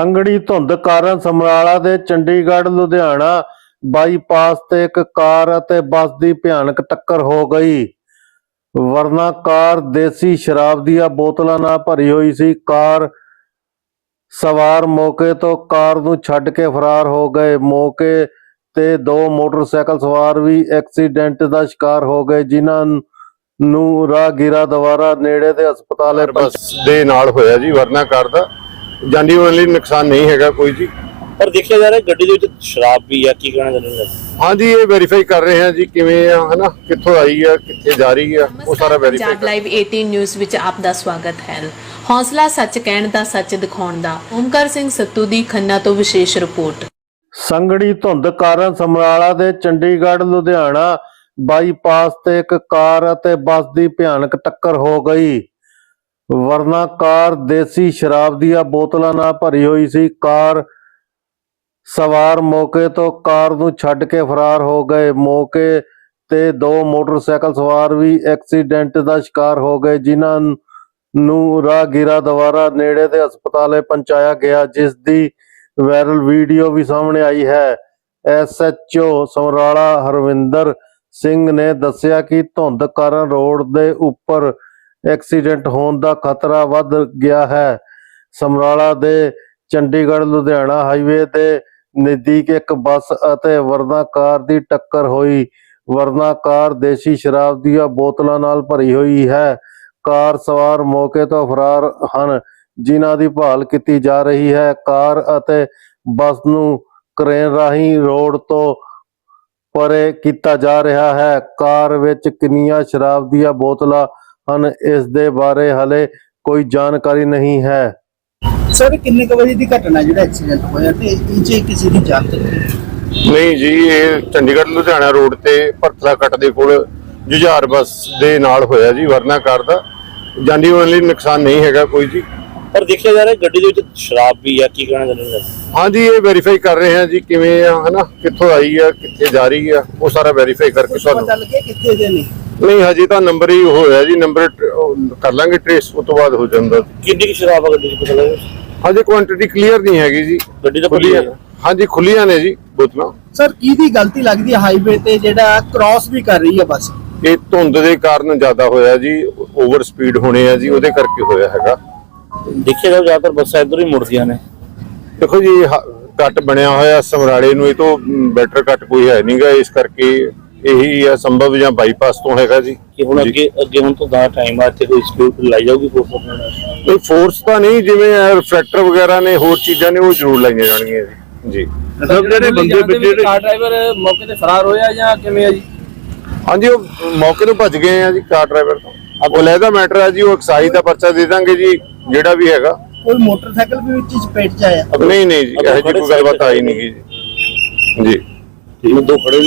ਸੰਘਣੀ ਧੁੰਦ ਕਾਰਨ ਸਮਰਾਲਾ ਦੇ ਚੰਡੀਗੜ੍ਹ, ਲੁਧਿਆਣਾ ਬਾਈਪਾਸ ਤੇ ਇੱਕ ਕਾਰ ਅਤੇ ਬੱਸ ਦੀ ਭਿਆਨਕ ਟੱਕਰ ਹੋ ਗਈ। ਵਰਨਾ ਕਾਰ ਦੇਸੀ ਸ਼ਰਾਬ ਦੀਆਂ ਬੋਤਲਾਂ ਨਾਲ ਭਰੀ ਹੋਈ ਸੀ। ਕਾਰ ਸਵਾਰ ਮੌਕੇ ਤੋਂ ਕਾਰ ਨੂੰ ਛੱਡ ਕੇ ਫਰਾਰ ਹੋ ਗਏ। ਮੌਕੇ ਤੇ ਦੋ ਮੋਟਰਸਾਈਕਲ ਸਵਾਰ ਵੀ ਐਕਸੀਡੈਂਟ ਦਾ ਸ਼ਿਕਾਰ ਹੋ ਗਏ, ਜਿਨ੍ਹਾਂ ਨੂੰ ਰਾਹਗੀਰਾਂ ਦੁਆਰਾ ਨੇੜੇ ਦੇ ਹਸਪਤਾਲੇ ਦੇ ਨਾਲ ਹੋਇਆ ਜੀ ਵਰਨਾ ਕਾਰ ਦਾ। ਜਾਨੀ ਵਾਲੀ ਨੁਕਸਾਨ ਨਹੀਂ ਹੈਗਾ ਕੋਈ ਜੀ। ਪਰ ਦੇਖਿਆ ਜਾ ਰਿਹਾ ਗੱਡੀ ਦੇ ਵਿੱਚ ਸ਼ਰਾਬ ਵੀ ਆ ਕੀ ਕਹਿਣਾ ਚਾਹੁੰਦੇ ਹਾਂਜੀ ਇਹ ਵੈਰੀਫਾਈ ਕਰ ਰਹੇ ਹਾਂ ਜੀ ਕਿਵੇਂ ਆ ਹਨਾ? ਕਿੱਥੋਂ ਆਈ ਆ ਕਿੱਥੇ ਜਾ ਰਹੀ ਆ ਉਹ ਸਾਰਾ ਵੈਰੀਫਾਈ ਪੰਜਾਬ ਲਾਈਵ 18 ਨਿਊਜ਼ ਵਿੱਚ ਆਪ ਦਾ ਸਵਾਗਤ ਹੈ। ਹੌਸਲਾ ਸੱਚ ਕਹਿਣ ਦਾ ਸੱਚ ਦਿਖਾਉਣ ਦਾ। ਓਮਕਾਰ ਸਿੰਘ ਸੱਤੂ ਦੀ ਖੰਨਾ ਤੋਂ ਵਿਸ਼ੇਸ਼ ਰਿਪੋਰਟ। ਸੰਘਣੀ ਧੁੰਦ ਕਾਰਨ ਸਮਰਾਲਾ ਦੇ ਚੰਡੀਗੜ੍ਹ ਲੁਧਿਆਣਾ ਬਾਈਪਾਸ ਤੇ ਇੱਕ ਕਾਰ ਅਤੇ ਬੱਸ ਦੀ ਭਿਆਨਕ ਟੱਕਰ ਹੋ ਗਈ। ਵਰਨਾ ਕਾਰ ਦੇਸੀ ਸ਼ਰਾਬ ਦੀਆਂ ਬੋਤਲਾਂ ਨਾਲ ਭਰੀ ਹੋਈ ਸੀ। ਕਾਰ ਸਵਾਰ ਮੌਕੇ ਤੋਂ ਕਾਰ ਨੂੰ ਛੱਡ ਕੇ ਫਰਾਰ ਹੋ ਗਏ। ਮੌਕੇ ਤੇ ਦੋ ਮੋਟਰਸਾਈਕਲ ਸਵਾਰ ਵੀ ਐਕਸੀਡੈਂਟ ਦਾ ਸ਼ਿਕਾਰ ਹੋ ਗਏ, ਜਿਨ੍ਹਾਂ ਨੂੰ ਰਾਹਗੀਰਾਂ ਦੁਆਰਾ ਨੇੜੇ ਦੇ ਹਸਪਤਾਲੇ ਪਹੁੰਚਾਇਆ ਗਿਆ, ਜਿਸ ਦੀ ਵਾਇਰਲ ਵੀਡੀਓ ਵੀ ਸਾਹਮਣੇ ਆਈ ਹੈ। ਐਸਐਚਓ ਸਮਰਾਲਾ ਹਰਵਿੰਦਰ ਸਿੰਘ ਨੇ ਦੱਸਿਆ ਕਿ ਧੁੰਦ ਕਾਰਨ ਰੋਡ ਦੇ ਉੱਪਰ ਐਕਸੀਡੈਂਟ ਹੋਣ ਦਾ ਖਤਰਾ ਵੱਧ ਗਿਆ ਹੈ। ਸਮਰਾਲਾ ਦੇ ਚੰਡੀਗੜ੍ਹ, ਲੁਧਿਆਣਾ ਹਾਈਵੇ ਦੇ ਨਜ਼ਦੀਕ ਇੱਕ ਬੱਸ ਅਤੇ ਵਰਨਾ ਕਾਰ ਦੀ ਟੱਕਰ ਹੋਈ। ਵਰਨਾ ਕਾਰ ਦੇਸੀ ਸ਼ਰਾਬ ਦੀਆਂ ਬੋਤਲਾਂ ਨਾਲ ਭਰੀ ਹੋਈ ਹੈ। ਕਾਰ ਸਵਾਰ ਮੌਕੇ ਤੋਂ ਫਰਾਰ ਹਨ, ਜਿਨ੍ਹਾਂ ਦੀ ਭਾਲ ਕੀਤੀ ਜਾ ਰਹੀ ਹੈ। ਕਾਰ ਅਤੇ ਬੱਸ ਨੂੰ ਕ੍ਰੇਨ ਰਾਹੀਂ ਰੋਡ ਤੋਂ ਪਰੇ ਕੀਤਾ ਜਾ ਰਿਹਾ ਹੈ। ਕਾਰ ਵਿੱਚ ਕਿੰਨੀਆਂ ਸ਼ਰਾਬ ਦੀਆਂ ਬੋਤਲਾਂ ਹਨ। ਇਸ ਦੇ ਬਾਰੇ ਹਲੇ ਕੋਈ ਜਾਣਕਾਰੀ ਨਹੀਂ ਹੈ। ਸਰ ਕਿੰਨੇ ਕੁ ਵਜੇ ਦੀ ਘਟਨਾ ਜਿਹੜਾ ਐਕਸੀਡੈਂਟ ਹੋਇਆ ਤੇ ਇਹ 'ਚ ਕਿਸੇ ਦੀ ਜਾਨ ਤੇ ਨਹੀਂ ਜੀ ਇਹ ਚੰਡੀਗੜ੍ਹ ਲੁਧਿਆਣਾ ਰੋਡ ਤੇ ਭਰਤਲਾ ਕੱਟ ਦੇ ਕੋਲ ਜੁਝਾਰ ਬੱਸ ਦੇ ਨਾਲ ਹੋਇਆ ਜੀ ਵਰਨਾ ਕਾਰ ਦਾ। ਜਾਨੀ ਵਾਲੀ ਨੁਕਸਾਨ ਨਹੀਂ ਹੈਗਾ ਕੋਈ ਜੀ। ਪਰ ਦੇਖਿਆ ਜਾ ਰਿਹਾ ਗੱਡੀ ਦੇ ਵਿੱਚ ਸ਼ਰਾਬ ਵੀ ਆ ਕੀ ਕਹਿਣਾ ਚਾਹੁੰਦੇ ਹੋ ਹਾਂਜੀ ਇਹ ਵੈਰੀਫਾਈ ਕਰ ਰਹੇ ਹਾਂ ਜੀ ਕਿਵੇਂ ਆ ਹਨਾ ਕਿੱਥੋਂ ਆਈ ਆ ਕਿੱਥੇ ਜਾ ਰਹੀ ਆ ਉਹ ਸਾਰਾ ਵੈਰੀਫਾਈ ਕਰਕੇ ਤੁਹਾਨੂੰ ਪਤਾ ਲੱਗਿਆ ਕਿੱਥੇ ਦੇ ਨੇ? ਨਹੀਂ ਹਜੇ ਤਾਂ ਨੰਬਰ ਹੀ ਹੋਇਆ ਜੀ ਨੰਬਰ ਕਰ ਲਾਂਗੇ ਟ੍ਰੇਸ ਉਸ ਤੋਂ ਬਾਅਦ ਹੋ ਜਾਂਦਾ। ਕਿੰਨੀ ਕੁ ਸ਼ਰਾਬ ਆ ਗੱਡੀ 'ਚ ਪਤਾ ਹਜੇ ਕੁਆਂਟੀਟੀ ਕਲੀਅਰ ਨਹੀਂ ਹੈਗੀ ਜੀ। ਗੱਡੀ ਤਾਂ ਹੋਈ ਹੈ। ਹਾਂਜੀ ਖੁੱਲੀਆਂ ਨੇ ਜੀ ਬੋਤਲਾਂ। ਸਰ ਕਿਹਦੀ ਗਲਤੀ ਲੱਗਦੀ ਹੈ ਹਾਈਵੇ ਤੇ ਜਿਹੜਾ ਕ੍ਰਾਸ ਵੀ ਕਰ ਰਹੀ ਹੈ ਬੱਸ? ਇਹ ਧੁੰਦ ਦੇ ਕਾਰਨ ਜ਼ਿਆਦਾ ਹੋਇਆ ਜੀ ਓਵਰ ਸਪੀਡ ਹੋਣੇ ਆ ਜੀ ਉਹਦੇ ਕਰਕੇ ਹੋਇਆ ਹੈਗਾ। ਦੇਖਿਆ ਜਾ ਜ਼ਿਆਦਾਤਰ ਬੱਸਾਂ ਇੱਧਰ ਹੀ ਮੁੜਦੀਆਂ ਨੇ। ਦੇਖੋ ਜੀ ਕੱਟ ਬਣਿਆ ਹੋਇਆ ਸਮਰਾਲੇ ਨੂੰ ਇਹ ਤੋਂ ਬੈਟਰ ਕੱਟ ਕੋਈ ਹੈ ਨਹੀਂਗਾ ਇਸ ਕਰਕੇ ਇਹੀ ਆ ਸੰਭਵ ਜਾਂ ਬਾਈਪਾਸ ਤੋਂ ਹੈਗਾ ਜੀ। ਕਿ ਹੁਣ। ਅੱਗੇ ਅੱਗੇ ਹੁਣ ਤੋਂ ਦਾ ਟਾਈਮ ਆ ਇੱਥੇ ਕੋਈ ਸਪੀਡ ਲਾਈ ਜਾਊਗੀ ਫੋਰਸ ਆਪਣਾ ਕੋਈ ਫੋਰਸ ਤਾਂ ਨਹੀਂ ਜਿਵੇਂ ਰਿਫਲੈਕਟਰ ਵਗੈਰਾ ਨੇ ਹੋਰ ਚੀਜ਼ਾਂ ਨੇ ਉਹ ਜ਼ਰੂਰ ਲਾਈਆਂ ਜਾਣਗੀਆਂ ਜੀ। ਜੀ। ਸਰ ਜਿਹੜੇ ਬੰਦੇ ਜਿਹੜੇ ਕਾਰ ਡਰਾਈਵਰ ਮੌਕੇ ਤੇ ਫਰਾਰ ਹੋਇਆ ਜਾਂ ਕਿਵੇਂ ਹੈ ਜੀ? ਹਾਂਜੀ ਉਹ ਮੌਕੇ ਤੋਂ ਭੱਜ ਗਏ ਆ ਜੀ ਕਾਰ ਡਰਾਈਵਰ ਤੋਂ। ਉਹ ਲੈਦਾ ਮੈਟਰ ਆ ਜੀ ਉਹ ਐਕਸਾਈਜ਼ ਦਾ ਪਰਚਾ ਦੇ ਦਾਂਗੇ ਜੀ ਜਿਹੜਾ ਵੀ ਹੈਗਾ। ਕੋਈ ਮੋਟਰਸਾਈਕਲ ਵੀ ਵਿੱਚ ਚਪੇਟ ਚ ਆਇਆ? ਨਹੀਂ ਨਹੀਂ ਜੀ ਇਹੋ ਜਿਹੀ ਕੋਈ ਗੱਲਬਾਤ ਆਈ ਨਹੀਂ ਜੀ। ਜੀ। ਦੋ ਖੜੇ